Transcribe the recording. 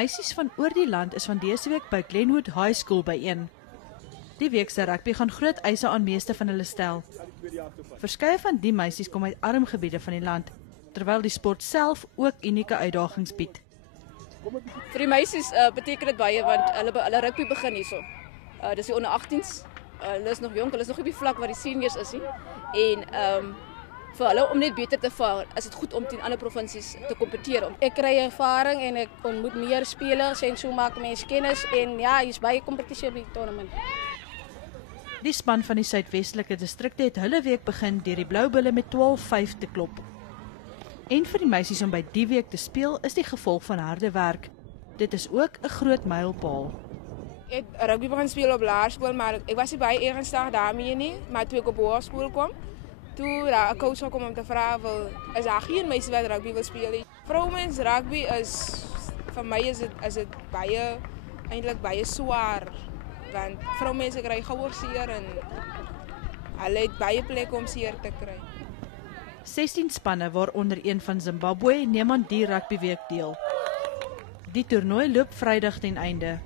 Meisies van oor die land is van dese week by Glenwood High School byeen. Die week se rugby gaan groot eise aan meeste van hulle stel. Verskeie van die meisies kom uit arm gebiede van die land, terwyl die sport self ook unieke uitdagings bied. Vir die meisies beteken dit baie want hulle rugby begin hierso. Dis die onder 18s. Hulle is nog jonk, hulle is nog op die vlak waar die seniors is nie. En vir hulle om net beter te vaar, is dit goed om teen ander provinsies te kompeteer. Ek kry ervaring en ek ontmoet meer spelers en so maak mense kennis en ja, hier's baie kompetisie op die tournament. Die span van die Suidwestelike distrikte het hulle week begin deur die Blou Bulle met 12-5 te klop. En vir die meisies om by die week te speel is die gevolg van harde werk. Dit is ook 'n groot mylpaal. Ek het rugby begin speel op laerskool, maar ek was nie baie ernstig daarmee nie, maar toe ek op hoërskool kom, toe daar 'n coach gekom om te vra is daar geen meisie wat rugby wil speel nie. Vrouens rugby is vir my is dit baie eintlik baie swaar, want vroumense kry gouer seer en hulle het baie plekke om seer te kry. 16 spanne waaronder een van Zimbabwe neem aan die rugbyweek deel. Die toernooi loop Vrydag ten einde.